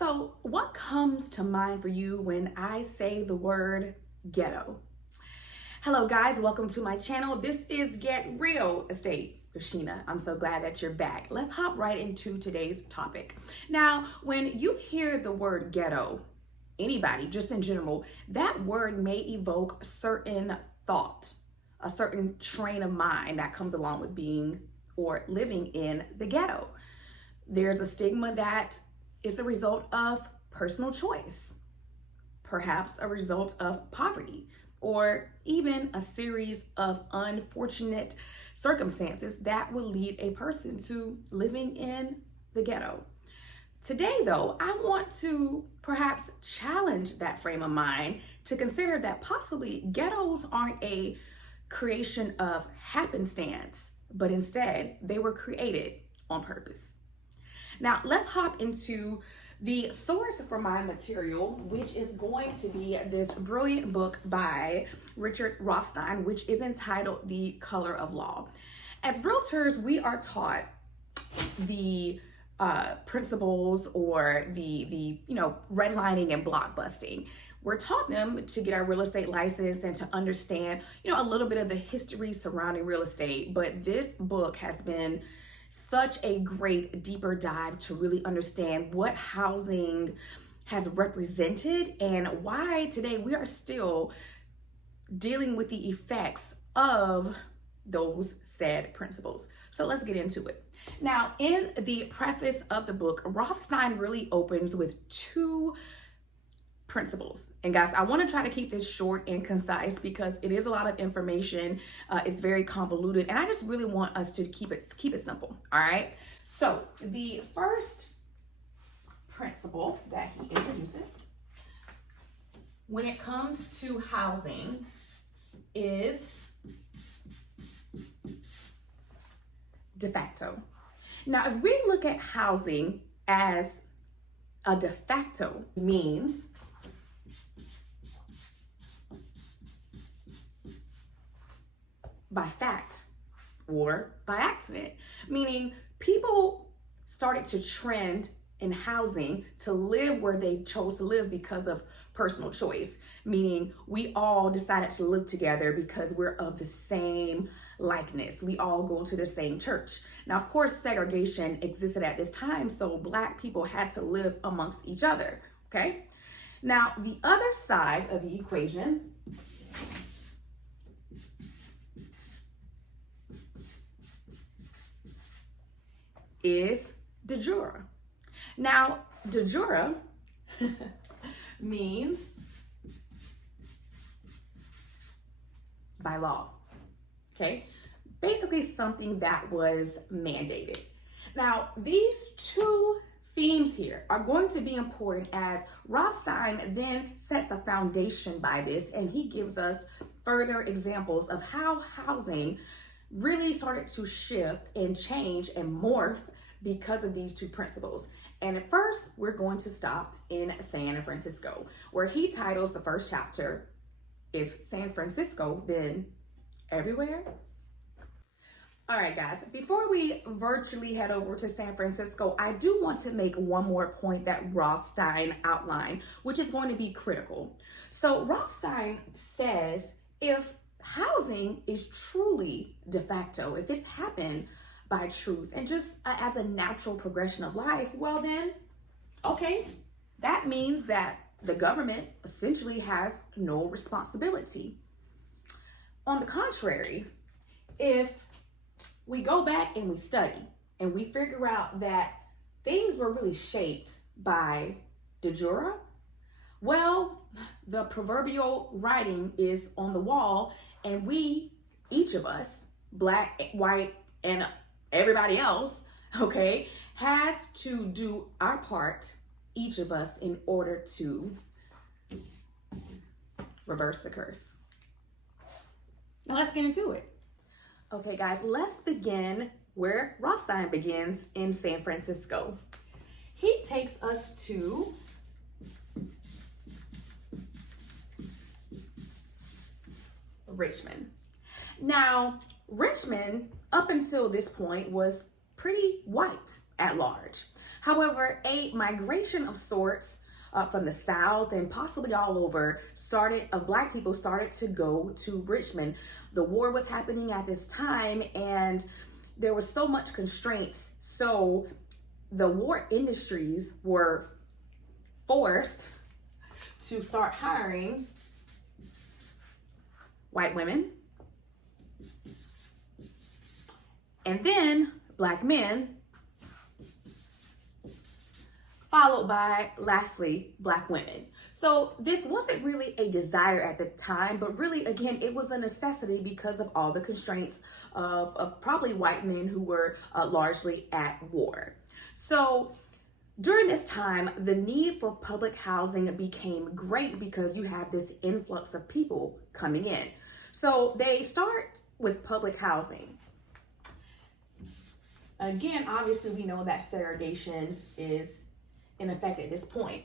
So, what comes to mind for you when I say the word ghetto? Hello, guys, welcome to my channel. This is Get Real Estate with Sheena. I'm so glad that you're back. Let's hop right into today's topic. Now, when you hear the word ghetto, anybody, just in general, that word may evoke a certain thought, a certain train of mind that comes along with being or living in the ghetto. There's a stigma that is a result of personal choice, perhaps a result of poverty, or even a series of unfortunate circumstances that will lead a person to living in the ghetto. Today, though, I want to perhaps challenge that frame of mind to consider that possibly ghettos aren't a creation of happenstance, but instead they were created on purpose. Now, let's hop into the source for my material, which is going to be this brilliant book by Richard Rothstein, which is entitled The Color of Law. As realtors, we are taught the principles or the redlining and blockbusting. We're taught them to get our real estate license and to understand, a little bit of the history surrounding real estate. But this book has been such a great deeper dive to really understand what housing has represented and why today we are still dealing with the effects of those said principles. So let's get into it. Now, in the preface of the book, Rothstein really opens with two principles. And guys, I want to try to keep this short and concise because it is a lot of information. It's very convoluted, and I just really want us to keep it simple. All right. So the first principle that he introduces when it comes to housing is de facto. Now, if we look at housing as a de facto means by fact or by accident, meaning people started to trend in housing to live where they chose to live because of personal choice, meaning we all decided to live together because we're of the same likeness. We all go to the same church. Now, of course, segregation existed at this time, so Black people had to live amongst each other, okay? Now, the other side of the equation is de jure. Now, de jure means by law, okay? Basically something that was mandated. Now, these two themes here are going to be important as Rothstein then sets a foundation by this, and he gives us further examples of how housing really started to shift and change and morph because of these two principles. And at first, we're going to stop in San Francisco, where he titles the first chapter, If San Francisco, Then Everywhere. All right, guys, before we virtually head over to San Francisco, I do want to make one more point that Rothstein outlined, which is going to be critical. So Rothstein says if housing is truly de facto, if it's happened by truth and just as a natural progression of life, well then, okay, that means that the government essentially has no responsibility. On the contrary, if we go back and we study and we figure out that things were really shaped by de jure, well, the proverbial writing is on the wall, and we, each of us, Black, white, and everybody else, okay, has to do our part, each of us, in order to reverse the curse. Now let's get into it. Okay, guys, let's begin where Rothstein begins in San Francisco. He takes us to Richmond. Now, Richmond, up until this point, was pretty white at large. However, a migration of sorts from the South and possibly all over Black people started to go to Richmond. The war was happening at this time, and there was so much constraints. So the war industries were forced to start hiring white women and then Black men, followed by, lastly, Black women. So this wasn't really a desire at the time, but really, again, it was a necessity because of all the constraints of probably white men who were largely at war. So during this time, the need for public housing became great because you have this influx of people coming in. So they start with public housing. Again, obviously, we know that segregation is in effect at this point.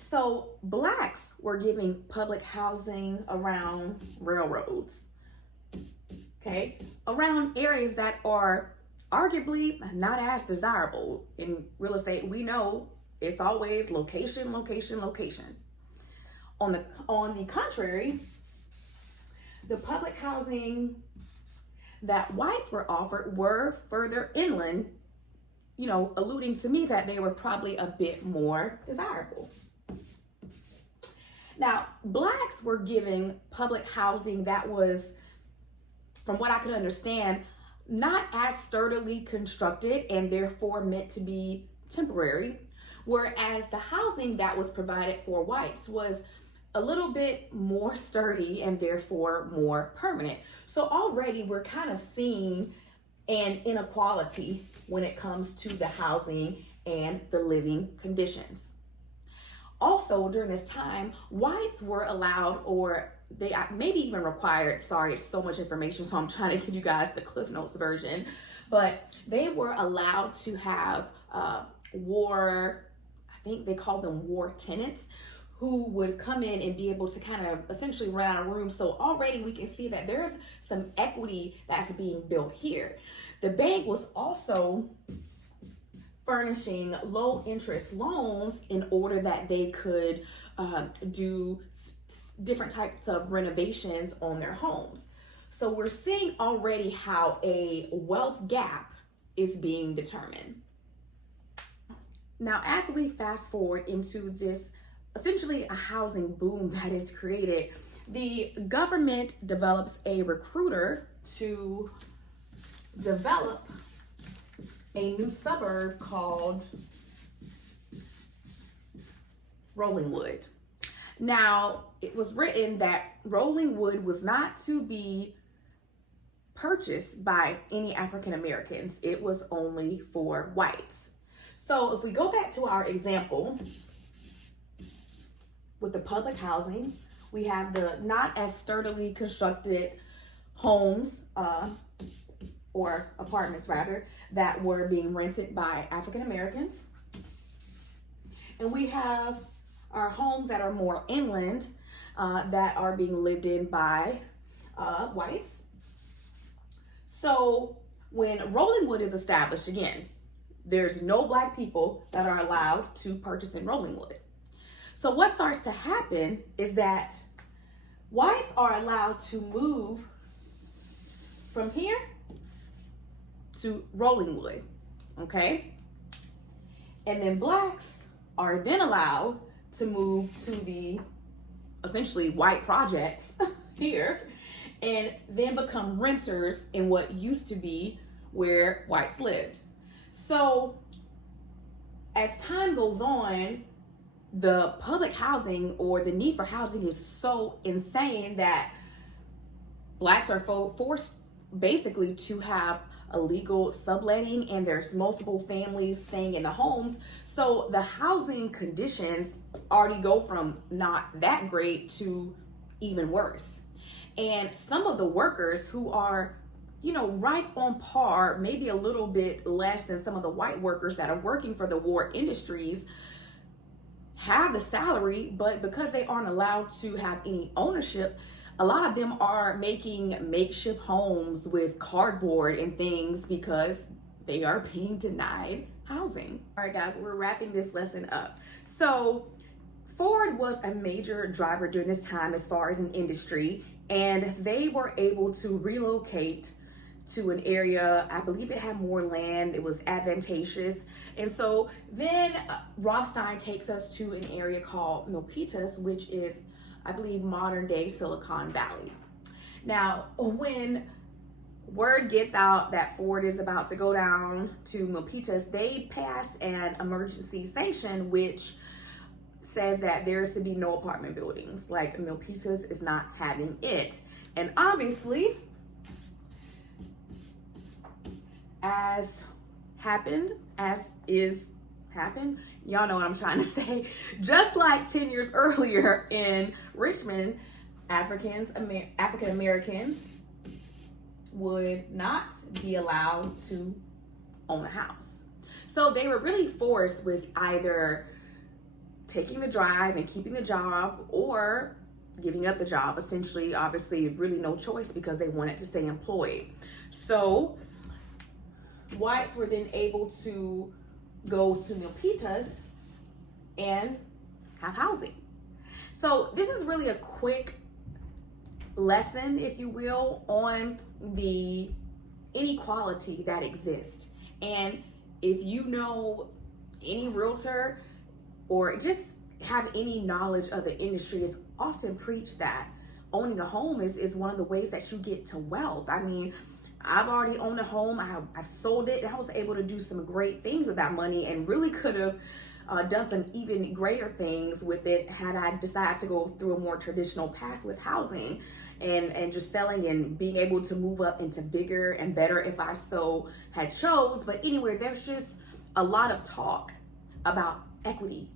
So Blacks were giving public housing around railroads, okay, around areas that are arguably not as desirable. In real estate, we know it's always location, location, location. On the contrary, the public housing that whites were offered were further inland, you know, alluding to me that they were probably a bit more desirable. Now, Blacks were given public housing that was, from what I could understand, not as sturdily constructed and therefore meant to be temporary, whereas the housing that was provided for whites was a little bit more sturdy and therefore more permanent. So already we're kind of seeing an inequality when it comes to the housing and the living conditions. Also, during this time, whites were allowed, or they maybe even required, sorry, it's so much information, so I'm trying to give you guys the Cliff Notes version, but they were allowed to have war, I think they called them war tenants, who would come in and be able to kind of essentially rent out a room. So already we can see that there's some equity that's being built here. The bank was also furnishing low interest loans in order that they could do different types of renovations on their homes. So we're seeing already how a wealth gap is being determined. Now, as we fast forward into this, essentially a housing boom that is created, the government develops a recruiter to develop a new suburb called Rollingwood. Now, it was written that Rollingwood was not to be purchased by any African Americans. It was only for whites. So if we go back to our example with the public housing, we have the not as sturdily constructed homes, or apartments rather, that were being rented by African Americans. And we have our homes that are more inland, that are being lived in by whites. So when Rollingwood is established, again, there's no Black people that are allowed to purchase in Rollingwood. So what starts to happen is that whites are allowed to move from here to Rollingwood, okay? And then Blacks are then allowed to move to the essentially white projects here and then become renters in what used to be where whites lived. So as time goes on, the public housing or the need for housing is so insane that Blacks are forced basically to have illegal subletting, and there's multiple families staying in the homes. So the housing conditions already go from not that great to even worse. And some of the workers who are, you know, right on par, maybe a little bit less than some of the white workers that are working for the war industries, have the salary, but because they aren't allowed to have any ownership, a lot of them are making makeshift homes with cardboard and things because they are being denied housing. All right, guys, we're wrapping this lesson up. So Ford was a major driver during this time as far as an industry, and they were able to relocate to an area, I believe it had more land, it was advantageous. And so then Rothstein takes us to an area called Milpitas, which is, I believe, modern day Silicon Valley. Now, when word gets out that Ford is about to go down to Milpitas, they pass an emergency sanction, which says that there is to be no apartment buildings. Like, Milpitas is not having it. And obviously, as happened, y'all know what I'm trying to say. Just like 10 years earlier in Richmond, African Americans would not be allowed to own a house. So they were really forced with either taking the drive and keeping the job or giving up the job. Essentially, obviously, really no choice because they wanted to stay employed. So whites were then able to go to Milpitas and have housing. So this is really a quick lesson, if you will, on the inequality that exists. And if you know any realtor or just have any knowledge of the industry, is often preached that owning a home is one of the ways that you get to wealth. I mean, I've already owned a home. I've sold it, and I was able to do some great things with that money, and really could have done some even greater things with it had I decided to go through a more traditional path with housing and just selling and being able to move up into bigger and better if I so had chose. But anyway, there's just a lot of talk about equity.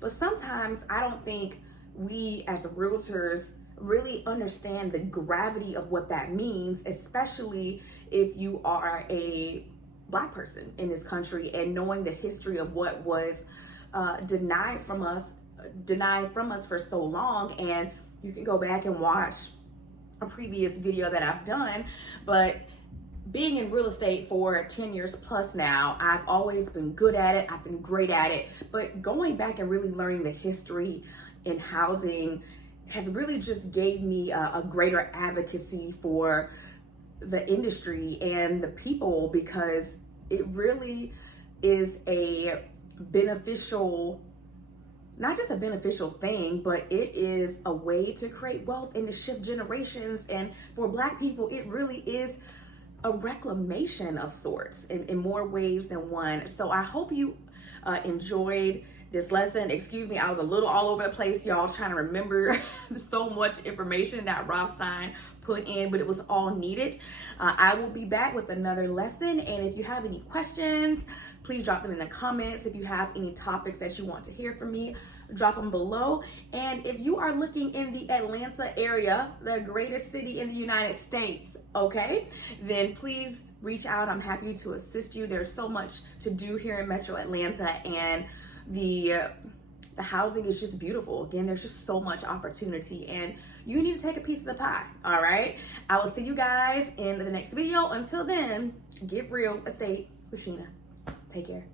But sometimes I don't think we as realtors really understand the gravity of what that means, especially if you are a Black person in this country, and knowing the history of what was denied from us for so long. And you can go back and watch a previous video that I've done, but being in real estate for 10 years plus now, I've always been good at it. I've been great at it, but going back and really learning the history in housing has really just gave me a greater advocacy for the industry and the people, because it really is a beneficial, not just a beneficial thing, but it is a way to create wealth and to shift generations. And for Black people, it really is a reclamation of sorts in more ways than one. So I hope you enjoyed this lesson. Excuse me, I was a little all over the place, y'all, trying to remember so much information that Rothstein put in, but it was all needed. I will be back with another lesson, and if you have any questions, please drop them in the comments. If you have any topics that you want to hear from me, drop them below. And if you are looking in the Atlanta area, the greatest city in the United States, okay, then please reach out. I'm happy to assist you. There's so much to do here in Metro Atlanta, and the housing is just beautiful. Again, there's just so much opportunity, and you need to take a piece of the pie. All right, I will see you guys in the next video. Until then, get real estate with Sheena. Take care.